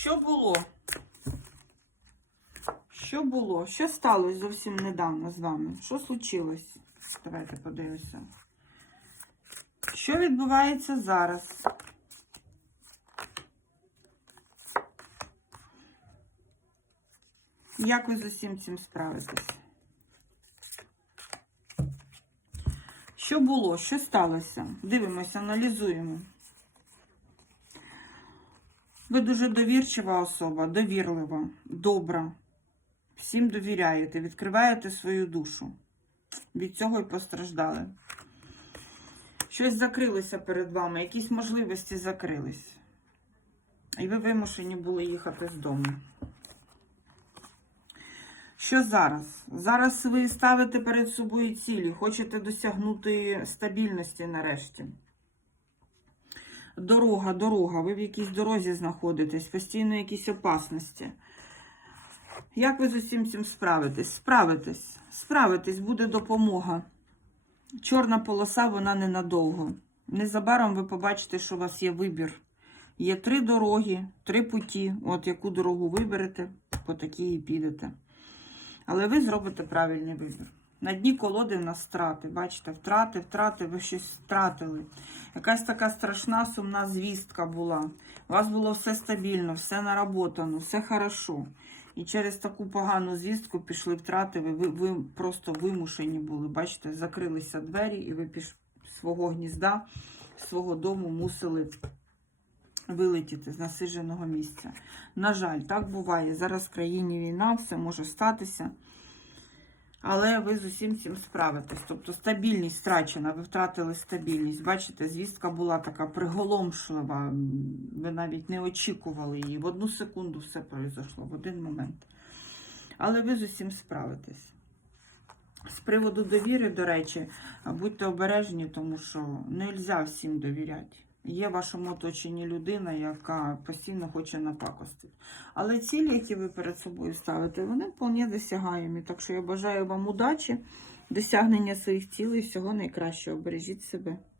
Що було? Що було? Що сталося зовсім недавно з вами? Що случилось? Давайте подивимося. Що відбувається зараз? Як ви з усім цим справитесь? Що було? Що сталося? Дивимося, аналізуємо. Ви дуже довірчива особа, довірлива, добра. Всім довіряєте, відкриваєте свою душу. Від цього і постраждали. Щось закрилося перед вами, якісь можливості закрились. І ви вимушені були їхати з дому. Що зараз? Зараз ви ставите перед собою цілі, хочете досягнути стабільності нарешті. Дорога, дорога, ви в якійсь дорозі знаходитесь, постійно якісь опасності. Як ви з усім цим справитесь? Справитесь, справитесь, буде допомога. Чорна полоса, вона ненадовго. Незабаром ви побачите, що у вас є вибір. Є три дороги, три путі. От яку дорогу виберете, по такій і підете. Але ви зробите правильний вибір. На дні колоди в нас страти. Бачите, втрати, втрати, ви щось втратили. Якась така страшна сумна звістка була. У вас було все стабільно, все наработано, все хорошо. І через таку погану звістку пішли втрати, ви, ви, просто вимушені були. Бачите, закрилися двері, і ви піш свого гнізда, свого дому мусили вилетіти з насидженого місця. На жаль, так буває. Зараз в країні війна, все може статися. Але ви з усім цим справитесь. Тобто стабільність втрачена, ви втратили стабільність. Бачите, звістка була така приголомшлива. Ви навіть не очікували її. В одну секунду все пройшло, в один момент. Але ви з усім справитесь. З приводу довіри, до речі, будьте обережні, тому що не можна всім довіряти. Є в вашому оточенні людина, яка постійно хоче напакостити. Але цілі, які ви перед собою ставите, вони вполне досягаємі. Так що я бажаю вам удачі, досягнення своїх цілей, всього найкращого. Бережіть себе.